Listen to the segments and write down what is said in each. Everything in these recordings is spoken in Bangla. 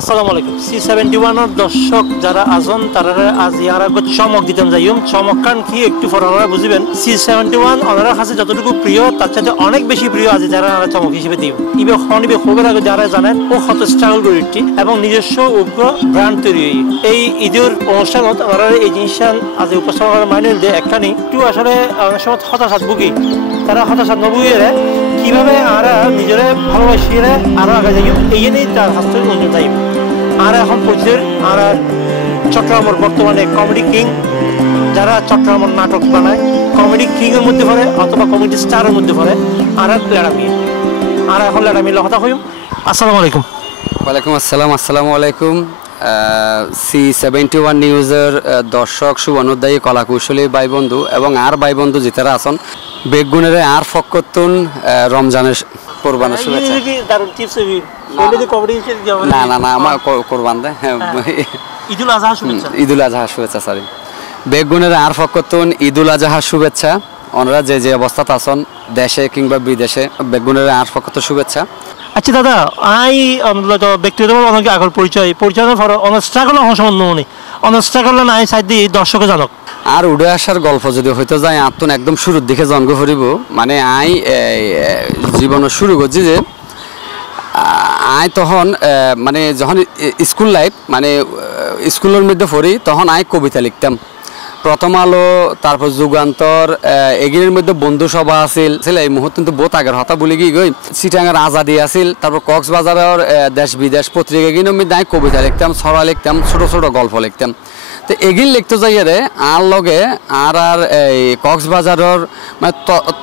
আসসালামু আলাইকুম। C71 এর দর্শক যারা আছেন তারা আজ ইয়ার চমক দিতাম যাইম। চমক কারণ কি একটু ফরারা বুঝবেন। C71 ওনার কাছে যতটুকু প্রিয় তার সাথে অনেক বেশি প্রিয় আছে যারা ওনারা চমক হিসেবে দিই। ইবে খনিবে খবর আগে যারা জানেন ও কত স্ট্রাগল করেছি এবং নিজস্ব উগ্র ব্র্যান্ড তৈরি এই ঈদের অনুষ্ঠানত ওনারা এই জিনিসটা আজ উপস্থাপন মাইনে দিয়ে একখানি একটু আসলে অনেক সময় হতাশাত ভুগি। তারা হতাশাত নভুগিয়ে কিভাবে আমরা নিজেরা ভালোবাসিয়ে আরো আগে যাই এই নিয়ে তার হাতে নতুন যাই। আর এখন পরিচিত আর চট্টগ্রামের বর্তমানে কমেডি কিং যারা চট্টগ্রামের নাটক বানায় কমেডি কিং এর মধ্যে পড়ে অথবা কমেডি স্টারের মধ্যে পড়ে আর লেডামি আর এখন লেডামির কথা হইম। আসসালামু আলাইকুম। ওয়ালাইকুম আসসালাম। আসসালামু আলাইকুম। C71 নিউজের দর্শক শুভানুদ্দায়ী কলাকুশলী ভাই বন্ধু এবং আর ভাই বন্ধু যেতারা আছেন বেগুনের আর ফকতুন রমজানের কোরবানের শুভেচ্ছা। না না না আমার কোরবান দে ঈদুল আজহা শুভেচ্ছা। সরি বেগুনের আর ফকতুন ঈদুল আজহা শুভেচ্ছা। ওনারা যে যে অবস্থাত আছেন দেশে কিংবা বিদেশে বেগুনের আর ফকত শুভেচ্ছা। আচ্ছা দাদা আই ব্যক্তিগতভাবে অনেক আগর পরিচয়ের পর অনেক স্ট্রাগল সম্বন্ধ মনে অনেক স্ট্রাগল নাই সাইড দিয়ে দর্শকে জানক আর উড়ে আসার গল্প যদি হইতে যায় আত্মন একদম শুরুর দিকে জন্ম করিব মানে আই জীবন শুরু করছি যে আই তখন মানে যখন স্কুল লাইফ মানে স্কুলের মধ্যে পড়ি তখন আই কবিতা লিখতাম। প্রথম আলো তারপর যুগান্তর এগিনের মধ্যে বন্ধু সভা আছিল এই মুহূর্তে কিন্তু বহুত আগের হতা বলি গিয়ে গই চিটাঙ্গার আজাদি আছিল তারপর কক্সবাজারের দেশ বিদেশ পত্রিকা এগিনের মধ্যে আমি কবিতা লিখতাম ছড়া লিখতাম ছোট ছোট গল্প লিখতাম। তো এগিন লিখতে যাইয়ে রে আর লগে আর এই কক্সবাজারের মানে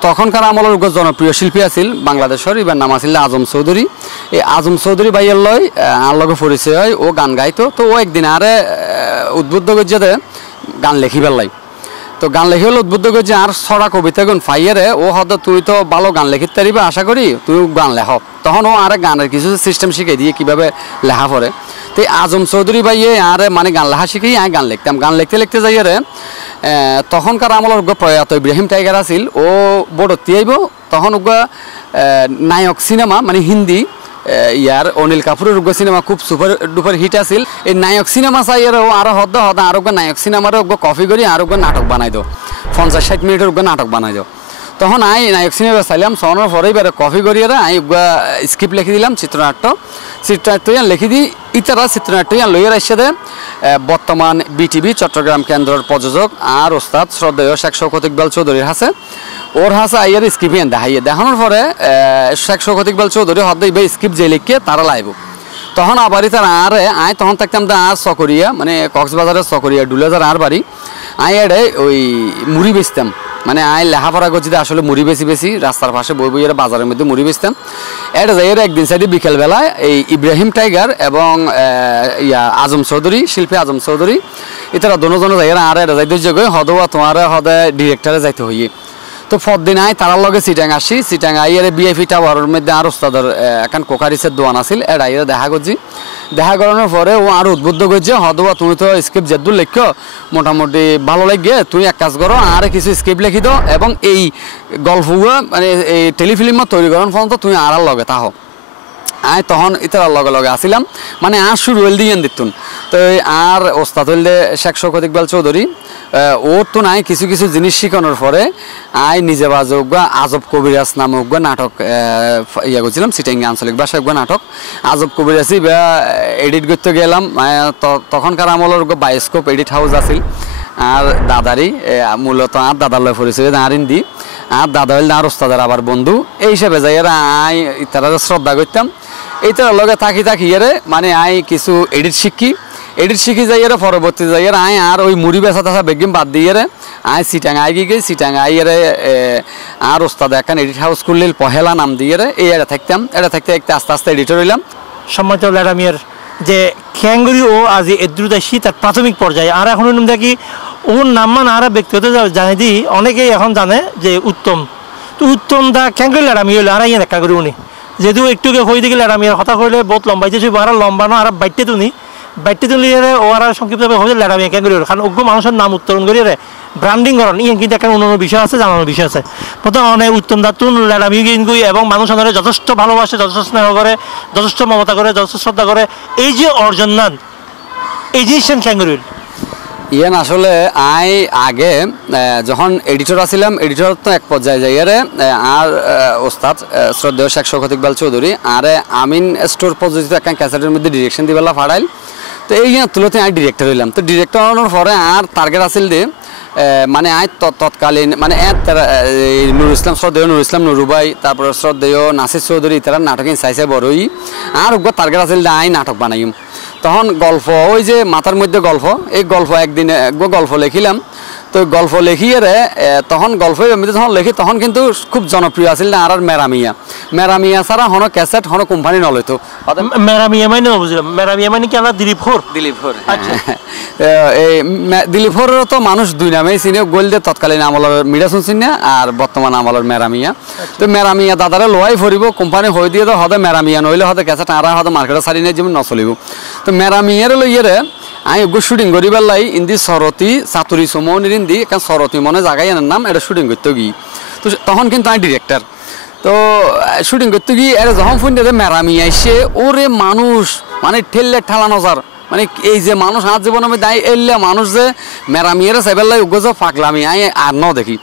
তখনকার আমলের জনপ্রিয় শিল্পী আছিল বাংলাদেশের এবার নাম আছিল আজম চৌধুরী। এই আজম চৌধুরী ভাইয়ের লয় আর লগে পরিচয় হয় ও গান গাইতো। তো ও একদিন আরে উদ্বুদ্ধ করছে গান লেখিবার লাই। তো গান লেখি হলে উদ্বুদ্ধ করছে আর ছড়া কবিতা গুণ ফাইয়ারে ও হয়তো তুই তো ভালো গান লেখিতে পারিবা আশা করি তুই গান লেখ। তখন ও আরে গানের কিছু সিস্টেম শিখে দিয়ে কীভাবে লেখা পড়ে। তো আজম চৌধুরী ভাইয়ে আরে মানে গান লেখা শিখেই আমি গান লিখতাম। গান লিখতে লিখতে যাইয়ারে তখনকার আমলের প্রয়াত ইব্রাহিম টাইগার আছিল ও বড়তি আইব তখন নায়ক সিনেমা মানে হিন্দি ইয়ার অনিল কাপুরের সিনেমা খুব সুপার ডুপার হিট আছিল। এই নায়ক সিনেমা চাই আরো হদ হদ আরো নায়ক সিনেমার কপি করি আরো নাটক বানাই দো 50-60 মিনিটের নাটক বানাই দো। তখন আই নায়ক সিনেমা চাইলাম সনের পরেই বেড়ে কপি করিয়ে আই স্ক্রিপ্ট লিখে দিলাম চিত্রনাট্য লিখে দিই ইতারা চিত্রনাট্য লইয়ের আসছে বর্তমান বিটিভি চট্টগ্রাম কেন্দ্রের প্রযোজক আর ওস্তাদ শ্রদ্ধেয় শেখ শওকত ইকবাল চৌধুরীর হাসে ওর হাসে আইয়ের স্ক্রিপ্ট দেখাইয়ে দেখানোর পরে শেখ শওকত ইকবাল চৌধুরী হদ স্ক্রিপ্ট যে লিখে তারা লাইব। তখন আবারই তার আরে আয় তখন থাকতাম আর চকরিয়া মানে কক্সবাজারের চকরিয়া ডুলেজার আর বাড়ি আয় এডে ওই মুড়ি বেচতাম মানে আয় লেখাপড়া করছি আসলে মুড়ি বেশি রাস্তার পাশে বই বইয়ের বাজারের মধ্যে মুড়ি বেচতাম। এটা যাই একদিন সাইডে বিকেলবেলায় এই ইব্রাহিম টাইগার এবং আজম চৌধুরী শিল্পী আজম চৌধুরী এটারা দুজনে যাই আর এটা যাইতে যোগ হদবা তোমার হদে ডিরেক্টরে যাইতে হইয়ে। তো পরদিন আয় তারার লগে চিটাং আসি চিটাং আইয়ের বিএফি টাওয়ারের মধ্যে আর ওস্তাদের এখন কোকারিসের দোয়ান আছিল এটা আইয়ের দেখা করছি। দেখা করানোর পরে ও আরো উদ্বুদ্ধ করছে হদবা তুমি তো স্ক্রিপ্ট যেদূর লেখো মোটামুটি ভালো লাগে তুই এক কাজ করো আর কিছু স্ক্রিপ্ট লিখি দাও এবং এই গল্পগুলো মানে এই টেলিফিল্ম তৈরি করার পর্যন্ত তুমি আর লগে তাহো। আয় তখন ইতার লগে লগে আসিলাম মানে আর শুরু হইল দিয়ে দিতুন। তো আর ওস্তাদ হইলে শেখ শওকত ইকবাল চৌধুরী ওর তো নাই কিছু কিছু জিনিস শিখানোর পরে আয় নিজে বাজক আজব কবিরাজ নামক নাটক ইয়া করছিলাম চিটাঙ্গি আঞ্চলিক ভাষায় নাটক আজব কবিরাজি এডিট করতে গেলাম। তখনকার আমলের বায়োস্কোপ এডিট হাউস আছিল আর দাদারই মূলত আর দাদার লয় পরিচয় আরিন দি আর দাদা হইলে আর ওস্তাদের আবার বন্ধু এই হিসাবে যাই আয় তারা শ্রদ্ধা করতাম। এইটার লগে থাকি এরে মানে আয় কিছু এডিট শিখি যাই পরবর্তী যাই আয় আর ওই মুড়ি বেচা টাচা বেগিম বাদ দিয়ে আয় চিটাং আই গিয়ে চিটাং আইয়েরে আর ওস্তাদ এখন এডিট হাউস করলে পহেলা নাম দিয়ে এই এটা থাকতাম এটা থাকতে আস্তে আস্তে এডিটর হইলাম। সম্মানিত লেডামিয়ার যে খ্যাঙ্গুরি ও আজ এদ্রুদাসী তার প্রাথমিক পর্যায়ে আর এখন দেখি ওর নাম মান আর ব্যক্তিগত জানি দিই অনেকেই এখন জানে যে উত্তম। তো উত্তম দা খ্যাঙ্গুরি লেডামি হইলে আর দেখা করি উনি যেহেতু একটুকে হয়ে দিকে লেডামিয়ার কথা কইলে বহুত লম্বাইতে আর লম্বানো আর বাইতে তুনি বাইটে তুলিয়ে ওরা সংক্ষিপ্তভাবে হয়ে লেডামি কেন করি কারণ ওগুলো মানুষের নাম উত্তোলন করিয়ে ব্র্যান্ডিং করেন ইয়ে কিন্তু একটা অন্য বিষয় আছে জানানোর বিষয় আছে প্রথম অনেক উত্তম দাতুন লেডামি কিন্তু এবং মানুষ আমাদের যথেষ্ট ভালোবাসে যথেষ্ট স্নেহ করে যথেষ্ট মমতা করে যথেষ্ট শ্রদ্ধা করে এই যে অর্জন নান এই জিনিসটা কেন করি ইয়ান আসলে আই আগে যখন এডিটর আছিলাম এডিটর তো এক পর্যায়ে যাইয়ারে আর ওস্তাদ শ্রদ্ধেয় শেখ শওকত ইকবাল চৌধুরী আরে আমিন স্টোর পদ্ধতিতে একটা ক্যাসেটের মধ্যে ডিরেকশন দিবেলা ফাড়াইল তো এই তুলতে আমি ডিরেক্টর হইলাম তো ডিরেক্টর হওয়ার পরে আর টার্গেট আসিল দিয়ে মানে আয় তৎকালীন মানে নুর ইসলাম শ্রদ্ধেয় নুর ইসলাম নুরুবাই তারপরে শ্রদ্ধেয় নাসির চৌধুরী তারা নাটক চাইছে বড়ই আর ওগুলো টার্গেট আসিল দিয়ে আই নাটক বানাইম তখন গল্প ওই যে মাথার মধ্যে গল্প এই গল্প একদিন গল্প লিখিলাম তো গল্প লিখিয়ে তখন গল্প এমনিতে যখন লিখি তখন কিন্তু খুব জনপ্রিয় আছিল না আর মেরামিয়া ছাড়া হনো ক্যাসেট হনো কোম্পানি নলইতো মেরামিয়া মানে বুঝলাম মেরামিয়া মানে কি আমরা দিলীপ হোর আচ্ছা এই দিলীপ হোরের তো মানুষ দুই নামেই চিনে গোলদে তৎকালীন আমলের মিরাসুন চিনে আর বর্তমান আমলের মেরামিয়া তো মেরামিয়া দাদারে লোয়াই ফরিব কোম্পানি হয়ে দিয়ে তো হদে মেরামিয়া নইলে হদে ক্যাসেট আর হদে মার্কেটে সারি নিয়ে যেমন নচলিব তো মেরামিয়ার লইয়ে আমি ওগুলো শুটিং করি বেলাই ইন্দি সরতি চাতুরি সমনির ইন্দি কারণ সরতি মনে জায়গায় এনার নাম এটা শুটিং করতে গিয়ে তো তখন কিন্তু আমি ডিরেক্টর তো শুটিং করতে গিয়ে এটা যখন ফোন দিয়ে মেরামি আইসে ওরে মানুষ মানে ঠেললে ঠেলানো যার মানে এই যে মানুষ হাত জীবন আমি দায় এলে মানুষ যে মেরামিয়ের সেবেলাই ওগুলো যে পাগলামি আমি আর ন দেখি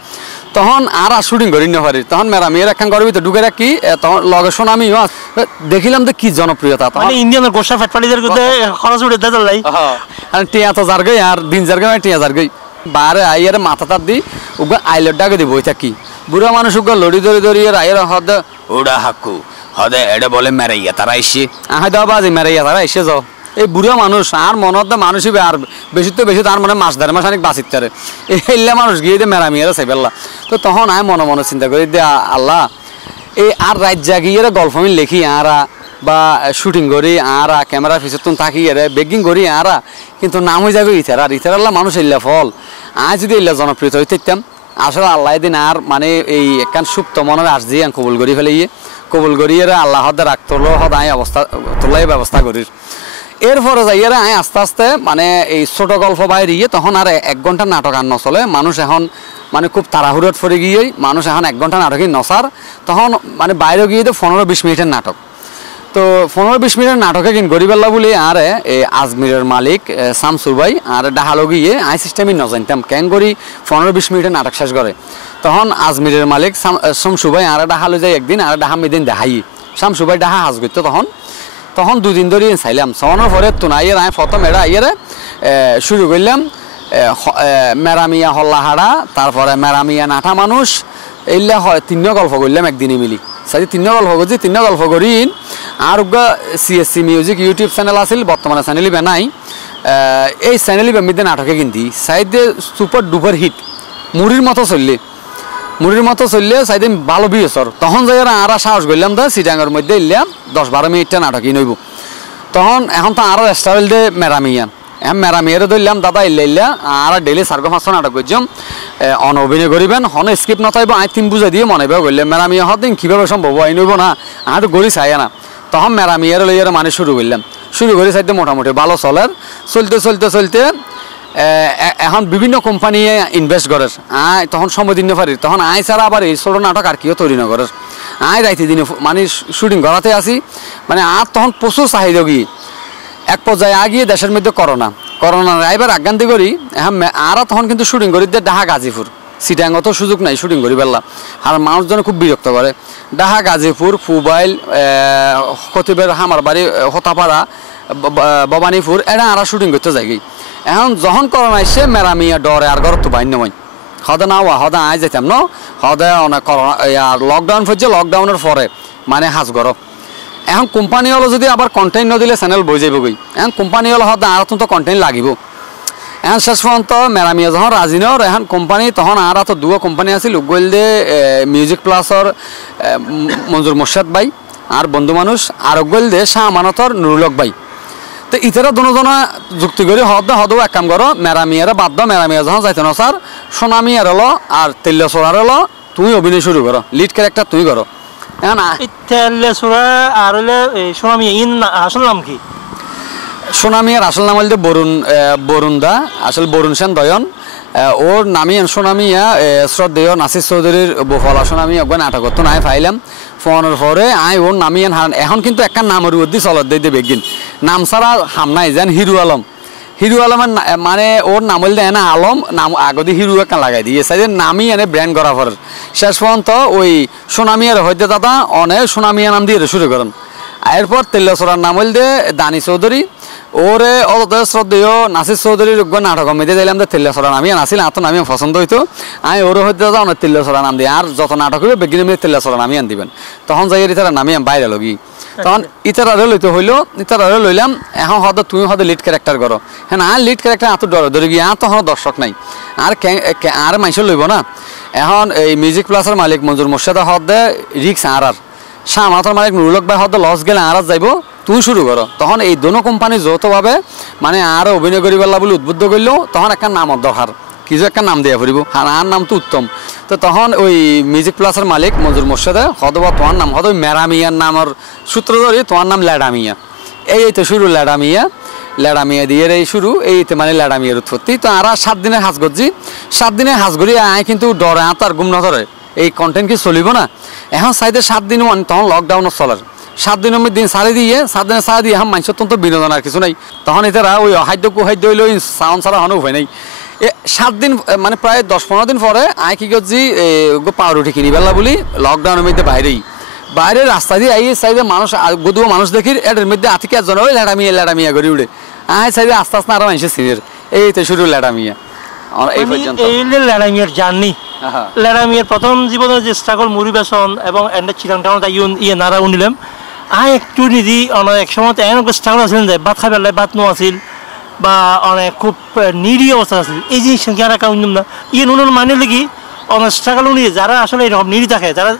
তখন আর শুটিং করি না পারি তখন মেরামিয়ের একখান করবি তো ঢুকে রাখি তখন লগে শোনা আমিও দেখিলাম যে কি জনপ্রিয়তা মানে ইন্ডিয়ানের গোসা ফ্যাটফাটিদের খরচ উঠে দেয় লাই টিয়া তো যার গই আর দিন যার গই টিয়া যার গই বারে আইয়ারে মাথা তার দি ওগুলো আইলের ডাকে দিব ওইটা কি বুড়া মানুষ ওগুলো লড়ি ধরি আর আইয়ার হদ ওড়া হাকু হদে এটা বলে মেরাইয়া তারা এসে আহ দাও বাজি মেরাইয়া তারা এসে যাও এই বুড়া মানুষ আর মনত মানুষই আর বেশি তো বেশি তার মনে মাস ধরে মাস অনেক বাঁচিত তারে এইলে মানুষ গিয়ে দিয়ে মেরামিয়ারা চাইবেল্লা তো তখন আমি মনে মনে চিন্তা করি দে আল্লাহ এই আর রাত জাগিয়ে গল্প আমি লিখি আরা বা শুটিং করি আরা ক্যামেরা পিছন থাকি বেগিং করি আরা কিন্তু নাম হয়ে যাবে ইথার আল্লাহ মানুষ এল্লা ফল আজ যদি এল্লা জনপ্রিয়তা হইতাম আসলে আল্লাহ দিন আর মানে এই একখান সুপ্ত মনের আস দিয়ে কবুল করি ফেলে কবুল করিয়ে আল্লাহ হদে রাখতো হদ আয় অবস্থা তোলাই ব্যবস্থা করি এরপরে যাইয়ারা আয় আস্তে আস্তে মানে এই ছোট গল্প বাইরে গিয়ে তখন আর 1 ঘন্টা নাটক আর নচলে মানুষ এখন মানে খুব তাড়াহুড়োট ফরে গিয়ে মানুষ এখন 1 ঘন্টা নাটকই নচার তখন মানে বাইরে গিয়ে তো 15-20 মিনিটের নাটক তো 15-20 মিনিটের নাটকে কিন গরিবেল্লা বলে আর এই আজমিরের মালিক শামসুর ভাই আর ডাহালো গিয়ে আই সিস্টেমই নজানতাম কেন করি 15-20 মিনিটের নাটক শেষ করে তখন আজমিরের মালিক শামসু ভাই আর ডাহালো যায় একদিন আর ডাহা মেদিন দেখাই শামসু ভাই ডাহা হাজ করতো তখন 2 দিন ধরে চাইলাম সমানোর পরে তো না আই প্রথম এটা আইয়ারে শুরু করলাম মেরামিয়া হল্লাহাড়া তারপরে মেরামিয়া নাঠা মানুষ এইলা হয় 3 গল্প করলাম একদিনই মিলি সাথে 3 গল্প করছি 3 গল্প করি আর সিএসসি মিউজিক ইউটিউব চ্যানেল আছিল বর্তমানে চ্যানেলই বানাই এই চ্যানেলই বেমিতে নাটকে কিনতি সাইডে সুপার ডুপার হিট মুড়ির মতো চললে সাইদিন ভালো বিয়েছর তখন যাই আর সাহস করলাম দা সিটাঙ্গের মধ্যে ইলাম 10-12 মিনিটটা নাটকই নইব তখন এখন তো আরো স্টাইল দে মেরামিয়ারে ধরলাম দাদা ইল্লা আর ডেলি 4-5 নাটক করছম অভিনয় করিবেন হন স্ক্রিপ্ট নথাইব আই 3 বুঝাই দিয়ে মনে করলে মেরামিয়া হদিন কীভাবে সম্ভব আই নইব না আর গড়ি চাই না তখন মেরামিয়ারে লইয়ারে মানে শুরু করি চাইতে মোটামুটি ভালো চলতে এখন বিভিন্ন কোম্পানি ইনভেস্ট করে তখন সময় দিন পারি তখন আই ছাড়া আবার এই ছোটো নাটক আর কেউ তৈরি না করে আই রাইতে দিনে মানে শুটিং করাতে আসি মানে আর তখন প্রচুর চাহিদা গিয়ে এক পর্যায়ে আগিয়ে দেশের মধ্যে করোনা এবার আজ্ঞান্তি করি আর তখন কিন্তু শুটিং করি ডাহা গাজীপুর সিটাং অত সুযোগ নাই শুটিং করি বেলা আর মানুষজন খুব বিরক্ত করে ডাহা গাজীপুর ফুবাইল খতিবের হামার বাড়ি হতাপাড়া ভবানীপুর এটা আর শুটিং করতে যাই এখন যখন করোনা আসছে মেরামিয়া ডরে আর ঘর তো বাইন্য মই হদে না হদে আয় যেতাম ন হদে অনেক করোনা লকডাউন হচ্ছে লকডাউনের পরে মানে হাজ গর এখন কোম্পানি হলো যদি আবার কন্টেন্ট নদিলে চ্যানেল বই যাব গই এখন কোম্পানি হলো হদে আর তো কন্টেন্ট লাগিব এখন শেষ পর্যন্ত মেরামিয়া যখন রাজি নর এখন কোম্পানি তখন আর তো 2 কোম্পানি আছিল উগল দে মিউজিক প্লাসর মঞ্জুর মোর্শেদ ভাই আর বন্ধু মানুষ আর উগল দে শাহ আমানতর নুরুলক ভাই তো ইতারা দুজনা যুক্তি করে হদেও এক কাম করো মেরামিয়ারে বাদ দাও মেরামিয়া যখন যাইতে না স্যার সোনামিয়ার হলো আর তেল্লেশ্বরার হলো তুমি অভিনয় শুরু করো লিড ক্যারেক্টার তুমি করো এখন তেল্লেশ্বরা আর হলে সোনামিয়া আসল নাম কি সোনামিয়ার আসল নাম হল বরুণ দা, আসলে বরুণ সেন দয়ন। ওর নামিয়ান সোনামিয়া শ্রদ্ধেয় নাসির চৌধুরীর বফলা সোনামিয়া ওখানে নাটক তো নাই পাইলাম ফোনের পরে আই ওর নামিয়ান হারান। এখন কিন্তু একটা নামের উদ্দি চলত দিয়ে বেগিন নাম ছাড়া হাম নাই যেন হিরু আলম। হিরু আলমের মানে ওর নাম হল দেয় না আলম, নাম আগদি হিরু একটা লাগাই দিয়ে সাইজ নামই এনে ব্র্যান্ড করা পর শেষ পর্যন্ত ওই সোনামিয়ার হইতে দাদা অনেক সোনামিয়া নাম দিয়ে শুরু করেন। এরপর তেল্লাছড়ার নাম হল দে দানি চৌধুরী। ওরে অত শ্রদ্ধেয় নাসির চৌধুরীর নাটক মেতে দিলাম যে তেল্লাছড়া নামিয়ে নাছিল এত নামিয়ে পছন্দ হইতো। আমি ওর হইতে দাদা অনেক তেল্লাছড়া নাম দিই আর যত নাটক হইবে বেগিনে মেয়ে তেল্লাছড়া নামিয়ে আন দিবেন। তখন যাই ইতারা নামিয়ে বাইরে লগি তখন ইতারে লইতে হইলো, ইতারে লইলাম। এখন হয়তো তুমি হয়তো লিড ক্যারেক্টার করো, হ্যাঁ না লিড ক্যারেক্টার এত ধরে গিয়ে আর তখন দর্শক নাই আর মানুষ লইব না। এখন এই মিউজিক প্লাসের মালিক মঞ্জুর মোর্শেদা হদে রিক্স আর শাহমাতর মালিক নুরুলক ভাই হয়তো লস গেলে আর যাইব তুমি শুরু করো। তখন এই দোনো কোম্পানি যৌথভাবে মানে আর অভিনয় করি পেলা বলে উদ্বুদ্ধ করলো। তখন একটা নামর দরকার, কিছু একটা নাম দিয়ে ফুরিব, আর নাম তো উত্তম। তো তখন ওই মিউজিক প্লাসের মালিক মঞ্জুর মোর্শেদে হয়তো বা তোমার নাম হয়তো মেরামিয়ার নামর সূত্র ধরি তোমার নাম ল্যাডামিয়া। এই তো শুরু ল্যাডামিয়া দিয়ে এই শুরু এইতে মানে ল্যাডামিয়ার উৎপত্তি। তো আর 7 দিনের হাজ করছি, 7 দিনের হাজ করি আয় কিন্তু ডরে আর গুম না ধরে এই কন্টেন্ট কি চলিব না। এখন চাইতে 7 দিন তখন লকডাউনের চলার 7 দিনের মধ্যে দিন সারি দিয়ে 7 দিনে সারি দিয়ে এখন মানুষের তো বিনোদন আর কিছু নাই। তখন এটারা ওই অখাদ্য কুখাদ্য হইলে ওই সাউন্ড ছাড়া হনো উপায় নাই। 7 দিন মানে প্রায় 10-15 দিন পরে আয় কি করছি পাউরুটি কিনি বেলা বলি লকডাউনের মধ্যে বাইরে রাস্তা দিয়ে আই সাইডে মানুষ গদুও মানুষ দেখি এটার মধ্যে আতিকে একজন ওই ল্যাডামিয়া করে উঠে আয় সাইডে আস্তে আস্তে আরো মানুষের সিনিয়র এই তো শুরু ল্যাডামিয়া এই পর্যন্ত ল্যাডামিয়ার জার্নি। ল্যাডামিয়ার প্রথম জীবনের যে স্ট্রাগল মুড়ি বেসন এবং এন্ড চিরাংটাউন ইয়ে নারা উনিলাম আয় একটু নিদি অনেক এক সময় এমন স্ট্রাগল আছিল যে ভাত খাই পেলাই ভাত নো আছিল বা অনেক খুব নিডি অবস্থা আছিল। এই জিনিস আর কারণ না ইয়ে নুন মানে লাগি অনেক স্ট্রাগল নিয়ে যারা আসলে এরকম নিডি থাকে যারা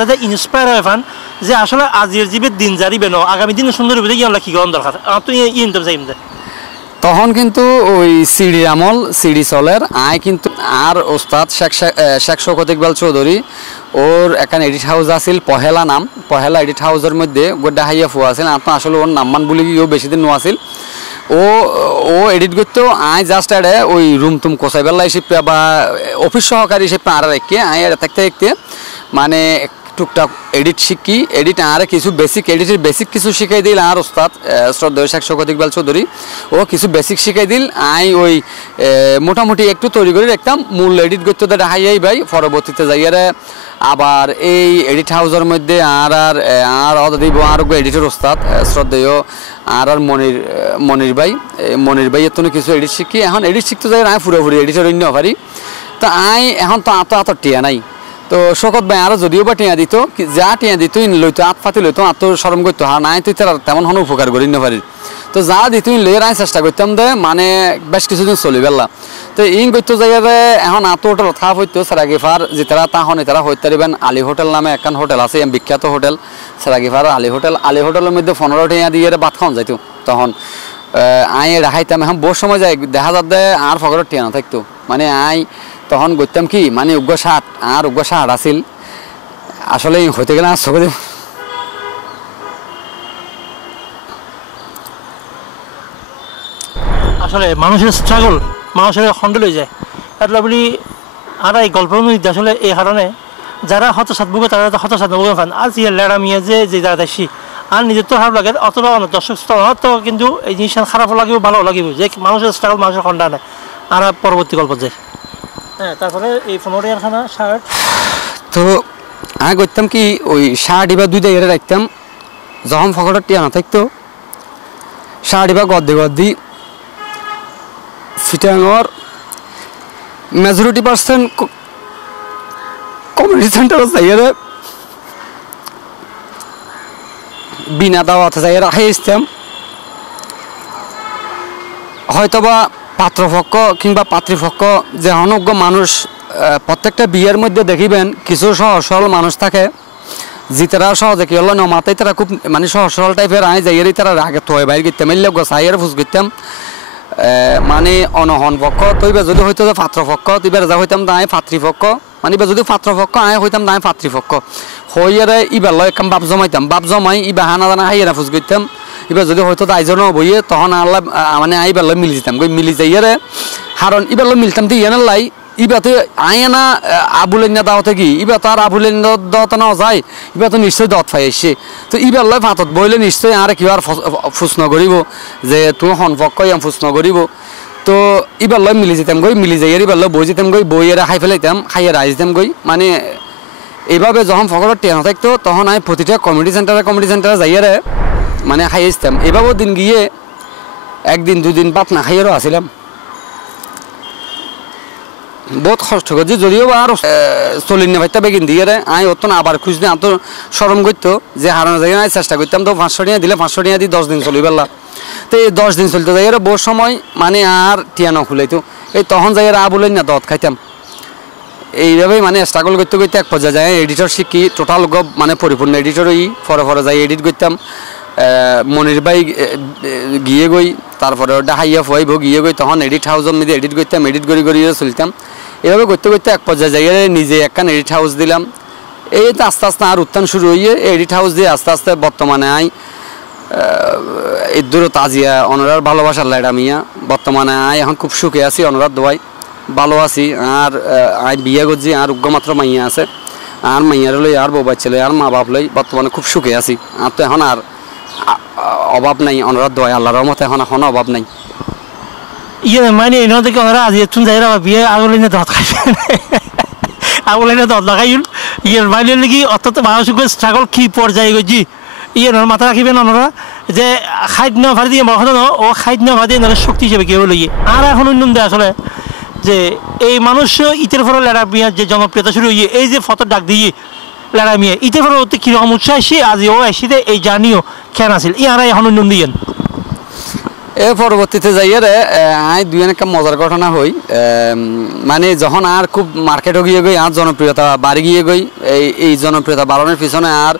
যাতে ইন্সপায়ার হয় ফান যে আসলে আজের জীবের দিন জারিবে না আগামী দিনে সুন্দর হবে দেখি আমরা কি করার দরকার তুই ইয়ে নিতে চাই। তখন কিন্তু ওই সিডি আমল সিডি চলের আয় কিন্তু আর ওস্তাদ শেখ শওকত ইকবাল চৌধুরী ওর এখানে এডিট হাউস আছিল পহেলা নাম পহেলা এডিট হাউসের মধ্যে গোড্ডা হাইয়া ফুয়া আছিল আপনার আসলে ওর নামমান বলে গিয়েও বেশি দিন নো আছিল। ও এডিট করতো আয় জাস্ট আরে ওই রুম তুম কোসাই বেলা হিসেবে বা অফিস সহকারী হিসেবে আর রেখে আয় থাকতে থাকতে মানে টুকটাক এডিট শিখি এডিট আর কিছু বেসিক এডিটের বেসিক কিছু শিখাই দিল আর ওস্তাদ শ্রদ্ধেয় শেখ শওকত ইকবাল চৌধুরী ও কিছু বেসিক শিখাই দিল আই ওই মোটামুটি একটু তৈরি করে রাখতাম মূল এডিট করতে দেখাই ভাই পরবর্তীতে যাইয়ারে আবার এই এডিট হাউসের মধ্যে আর দিব আর এডিটর ওস্তাদ শ্রদ্ধেয় আর মনির ভাই এত কিছু এডিট শিখি এখন এডিট শিখতে যাই আয় পুরোপুরি এডিটর অন্য পারি। তো আই এখন তো এত টিয়া নাই। তো শওকত ভাই আরো যদিও বা টিয়া দিত যা টিয়া দিত লইতো আত ফাতি লইতো আত্মসরম করতো হা নাই তুই তার তেমন হন উপকার করি না পারি। তো যা দিত লইয়ের আয় চেষ্টা করতাম দে মানে বেশ কিছুদিন চলি বেলা। তো ইন করতো যাইয়ারে এখন আত হোটেল খাপ হইতো সেরাগিফার যেতারা তাহন এতারা হইতে পারিবেন আলী হোটেল নামে একখান হোটেল আছে বিখ্যাত হোটেল সেরাগিফার আলী হোটেলের মধ্যে 15 টিয়া দিয়ে ভাত খাওয়ান যাইতো। তখন আয় রাখাইতাম এখন বহু সময় যাই দেখা যাতে আর ফকরের টিয়া না থাকতো মানে আয় তখন করতাম কি মানে উগ্র 60 আছিল আসলে হইতে গেলে আর চোখে আসলে মানুষের স্ট্রাগল মানুষের খন্ড লই যায় এতলা বলি আর এই গল্পের মধ্যে আসলে এই কারণে যারা হতাশাত ভুগে তারা হতাশাত ভুগে ফান আজ ইয়ে ল্যাডামিয়া যে যারা দেখি আর নিজের তো খারাপ লাগে অতটা দর্শক তো কিন্তু এই জিনিসটা খারাপও লাগিব ভালো লাগিব যে মানুষের স্ট্রাগল মানুষের খন্ডা নেয় আর পরবর্তী গল্প যায়। হ্যাঁ তারপরে এই 15 টাকার খানা শার্ট তো আমি করতাম কি ওই শার্ট বা 2 জায়গায় রাখতাম যখন ফকরের টিয়া না থাকতো শার্ট বা গদ্দি ফিটাঙর মেজরিটি পার্সেন্ট কমিউনিটি সেন্টার জায়গায় বিনা দাওয়াতে জায়গায় রাখে আসতাম হয়তোবা পাত্রপক্ষ কিংবা পাত্রীপক্ষ যে অনজ্ঞ মানুষ প্রত্যেকটা বিয়ের মধ্যে দেখিবেন কিছু সহজ সরল মানুষ থাকে জিতারা সহজে কি হলো নমাতাই তারা খুব মানে সহজ সরল টাইপের আয় যাইয়ারই তারা রাগে থয়ে বাইরে গিতাম এলে গোসাইয়ের ফুস গিতাম মানে অনহন পক্ষ তৈবা যদি হয়তো পাত্রপক্ষ তৈবার যা হইতাম তাই পাত্রীপক্ষ মানে এবার যদি পাত্রপক্ষ আয় হইতাম না পাত্রীপক্ষ হইয়ারে এবার লয় একদম বাপ জমাইতাম বাপ জমাই এবার হানা দানা হাইয়া না ফুস করতাম এবার যদি হয়তো আইজন বইয়ে তখন আল্লাহ মানে আইবার লয় মিলি যেতাম গই মিলি যাইয়ারে হারণ এবার লয় মিলতাম তো ইয়ানের লাই এবার তো আয় না আবুলেন্যা দাওয়াতে কি এবার তো আর আবুলেন্যা দাওয়াতে না যায় এবার তো নিশ্চয়ই দত পাই এসছে তো এবার লয় ভাতত বইলে নিশ্চয়ই আর কি আর ফুস নগরিব যে তুই হনপক্ষ ইয়াম ফুস নগরিব তো এবার লয় মিলি যেতাম গই মিলি যাইয়ার এবার লয় বই যেতাম গই বইয়েরা খাই ফেলাইতাম খাইয়ে রাইতাম গই মানে এইভাবে যখন ফকরের ট্রেন থাকতো তখন আমি প্রতিটা কমিউনিটি সেন্টারে যাইয়ারে মানে খাই আসতাম এভাবেও দিন গিয়ে একদিন দুদিন বাপ না খাইয়ারও আসিলাম বহুত কষ্ট করছি যদিও আর চলিন না ভাইতা বেগিন দিয়ে আই অত না আবার খুঁজতে এত সরম করতো যে হারানো যায় আমি চেষ্টা করতাম তো 500 টাকা দিলে 500 টাকা দিয়ে 10 দিন চলি বেলা তো এই 10 দিন চলতে যাই বহু সময় মানে আর টিয়া না খুলাইতো এই তখন যাই আবুলেন না দত খাইতাম এইভাবেই মানে স্ট্রাগল করতে করতে এক পর্যায়ে যায় এডিটর শিখি টোটাল মানে পরিপূর্ণ এডিটরই ফরে যাই এডিট করতাম মনির ভাই গিয়ে গই তারপরে ওটা হাইয়া ফুয়াইব গিয়ে গই তখন এডিট হাউসের মধ্যে এডিট করতাম এডিট করি চলতাম এভাবে করতে করতে এক পর্যায়ে যাই নিজে একখান এডিট হাউস দিলাম এই তো আস্তে আস্তে আর উত্থান শুরু হইয়ে এডিট হাউস দিয়ে আস্তে আস্তে বর্তমানে আই এদুর তাজিয়া অনরার ভালোবাসার লাইডা মিয়া বর্তমানে আই এখন খুব সুখে আছি অনরার দোয়াই ভালো আছি আর আই বিয়ে করছি আর উগ্রমাত্র মাইয়া আছে আর মাইয়ার লই আর বউ বাচ্চা লই আর মা বাপ লই বর্তমানে খুব সুখে আছি আর তো এখন আর অভাব নাই অনরার দোয়াই আল্লাহর রহমতে এখন অভাব নাই ইয়ে মানে এনে থেকে ওরা আজ তুন যাই বিয়ে আগলিনে দত খাইছে আগলিনে দত লাগাইল ইয়ে মানে নাকি অত মানসিক স্ট্রাগল কি পর্যায়ে গেছি ইয়ে মাথা রাখিবেন ওনারা যে খাদ্য ভাড়ি দিয়ে মহন ও খাদ্য ভাড়ি দিয়ে শক্তি হিসেবে কেউ লইয়ে আর এখন অন্যন দেয় আসলে যে এই মানুষ ইতের ফলে লেড়া মিয়া যে জনপ্রিয়তা শুরু হইয়ে এই যে ফটো ডাক দিয়ে লেড়া মিয়া ইতের ফলে ওতে কীরকম উৎসাহ আসে আজ ও আসিতে এই জার্নিও খেয়াল আসিল ইয়ারা এখন অন্যন দিয়েন এর পরবর্তীতে যাইয়ারে আই দুই একটা মজার ঘটনা হই মানে যখন আর খুব মার্কেটও গিয়ে গই আর জনপ্রিয়তা বাড়ি গিয়ে গই এই জনপ্রিয়তা বাড়ানোর পিছনে আর